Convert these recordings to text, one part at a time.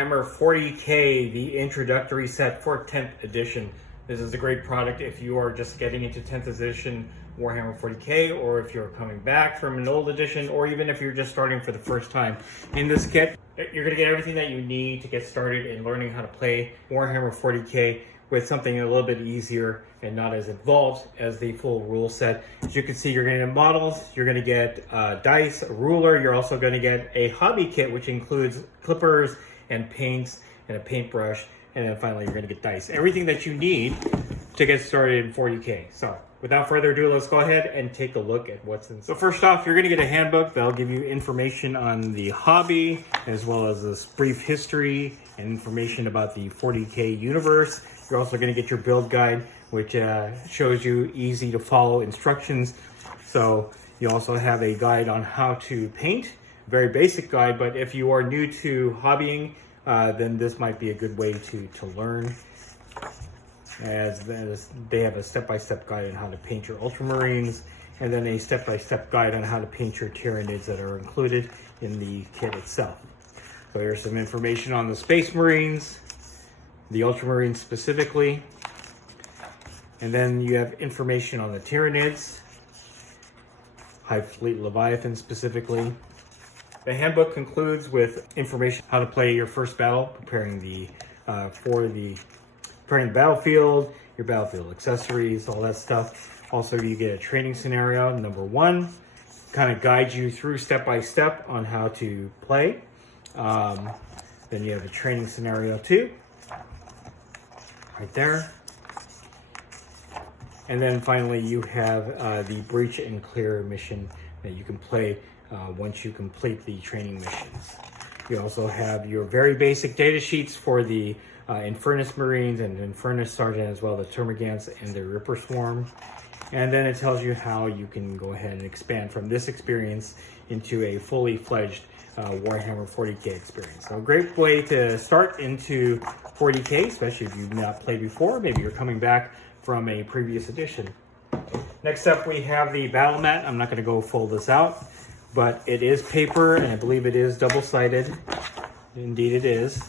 Warhammer 40K, the Introductory Set for 10th edition. This is a great product if you are just getting into 10th edition Warhammer 40K, or if you're coming back from an old edition, or even if you're just starting for the first time. In this kit, you're going to get everything that you need to get started in learning how to play Warhammer 40K with something a little bit easier and not as involved as the full rule set. As you can see, you're going to get models, you're going to get dice, a ruler, you're also going to get a hobby kit, which includes clippers and paints and a paintbrush, and then finally you're going to get dice. Everything that you need to get started in 40K. So without further ado, let's go ahead and take a look at what's in. So first off, you're going to get a handbook that'll give you information on the hobby, as well as this brief history and information about the 40K universe. You're also going to get your build guide, which shows you easy to follow instructions. So you also have a guide on how to paint, very basic guide, but if you are new to hobbying, then this might be a good way to learn, as they have a step-by-step guide on how to paint your Ultramarines, and then a step-by-step guide on how to paint your Tyranids that are included in the kit itself. So here's some information on the Space Marines, the Ultramarines specifically, and then you have information on the Tyranids, Hive Fleet Leviathan specifically. The handbook concludes with information how to play your first battle, preparing the battlefield, your battlefield accessories, all that stuff. Also, you get a training scenario, number 1, kind of guides you through step by step on how to play. Then you have a training scenario 2, right there. And then finally you have the breach and clear mission that you can play once you complete the training missions. You also have your very basic data sheets for the Infernus Marines and Infernus Sergeant, as well as the Termagants and the Ripper Swarm. And then it tells you how you can go ahead and expand from this experience into a fully fledged Warhammer 40K experience. So a great way to start into 40K, especially if you've not played before. Maybe you're coming back from a previous edition. Next up, we have the battle mat. I'm not going to go fold this out, but it is paper, and I believe it is double-sided. Indeed it is.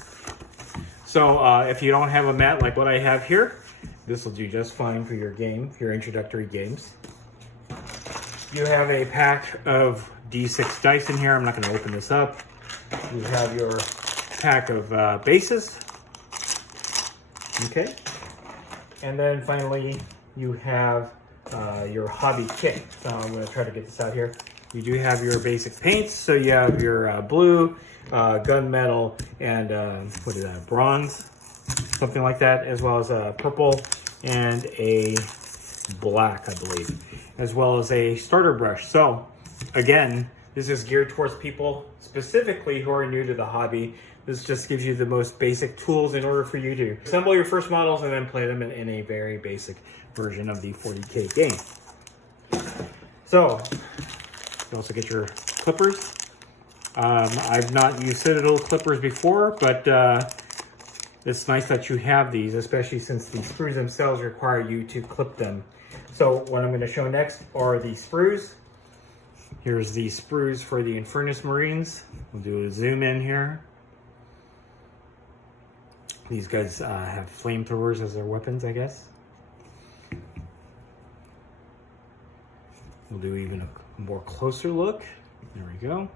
So if you don't have a mat like what I have here, this will do just fine for your game, your introductory games. You have a pack of D6 dice in here. I'm not going to open this up. You have your pack of bases. Okay. And then finally, you have your hobby kit. So I'm going to try to get this out here. You do have your basic paints. So you have your blue, gunmetal, and what is that, bronze? Something like that, as well as a purple and a black, I believe, as well as a starter brush. So again, this is geared towards people specifically who are new to the hobby. This just gives you the most basic tools in order for you to assemble your first models and then play them in a very basic version of the 40K game. So you also get your clippers. I've not used Citadel clippers before, but it's nice that you have these, especially since the screws themselves require you to clip them. So what I'm going to show next are the sprues. Here's the sprues for the Infernus Marines. We'll do a zoom in here. These guys have flamethrowers as their weapons, I guess. We'll do even a more closer look. There we go.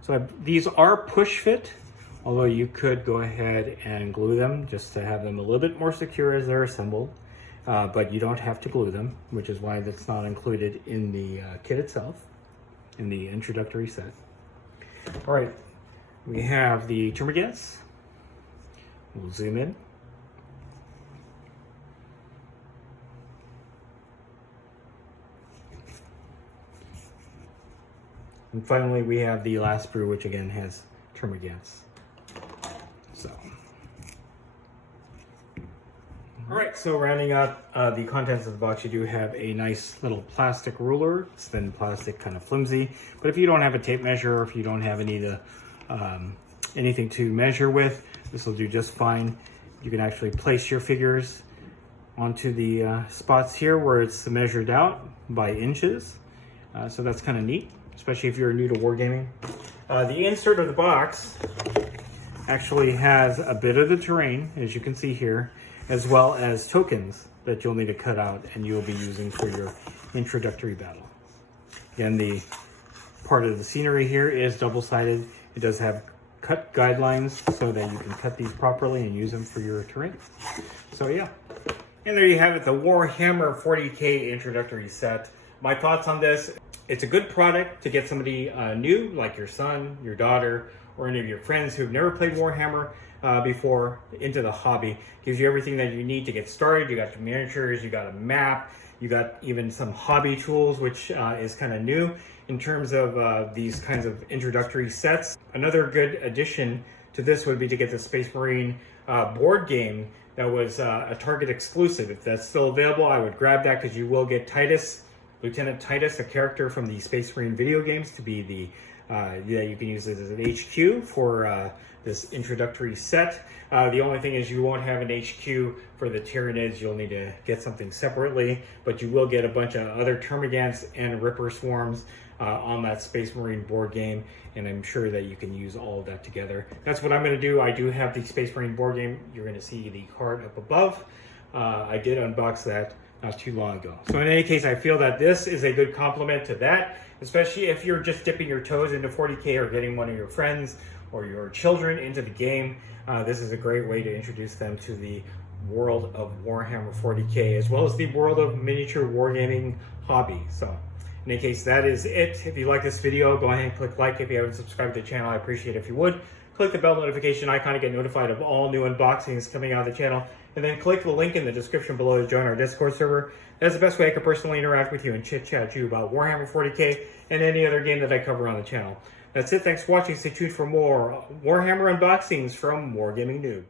So these are push fit, although you could go ahead and glue them just to have them a little bit more secure as they're assembled. But you don't have to glue them, which is why that's not included in the kit itself, in the introductory set. All right, we have the Termagants. We'll zoom in. And finally, we have the last sprue, which again has Termagants. So, all right, so rounding up the contents of the box, you do have a nice little plastic ruler. It's thin plastic, kind of flimsy. But if you don't have a tape measure, or if you don't have anything to measure with, this will do just fine. You can actually place your figures onto the spots here where it's measured out by inches. So that's kind of neat. especially if you're new to wargaming. The insert of the box actually has a bit of the terrain, as you can see here, as well as tokens that you'll need to cut out and you'll be using for your introductory battle. Again, the part of the scenery here is double-sided. It does have cut guidelines so that you can cut these properly and use them for your terrain. So yeah, and there you have it, the Warhammer 40K Introductory Set. My thoughts on this: it's a good product to get somebody new, like your son, your daughter, or any of your friends who've never played Warhammer before, into the hobby. Gives you everything that you need to get started. You got your miniatures, you got a map, you got even some hobby tools, which is kind of new in terms of these kinds of introductory sets. Another good addition to this would be to get the Space Marine board game that was a Target exclusive. If that's still available, I would grab that, because you will get Titus, Lieutenant Titus, a character from the Space Marine video games, to be the that you can use this as an HQ for this introductory set. The only thing is you won't have an HQ for the Tyranids. You'll need to get something separately, but you will get a bunch of other Termagants and Ripper Swarms on that Space Marine board game, and I'm sure that you can use all of that together. That's what I'm going to do. I do have the Space Marine board game. You're going to see the card up above. I did unbox that not too long ago. So in any case, I feel that this is a good complement to that, especially if you're just dipping your toes into 40K or getting one of your friends or your children into the game. This is a great way to introduce them to the world of Warhammer 40K, as well as the world of miniature wargaming hobby. So in any case, that is it. If you like this video, go ahead and click like. If you haven't subscribed to the channel, I appreciate it if you would. Click the bell notification icon to get notified of all new unboxings coming out of the channel. And then click the link in the description below to join our Discord server. That's the best way I can personally interact with you and chit-chat with you about Warhammer 40K and any other game that I cover on the channel. That's it. Thanks for watching. Stay tuned for more Warhammer unboxings from Wargaming Noob.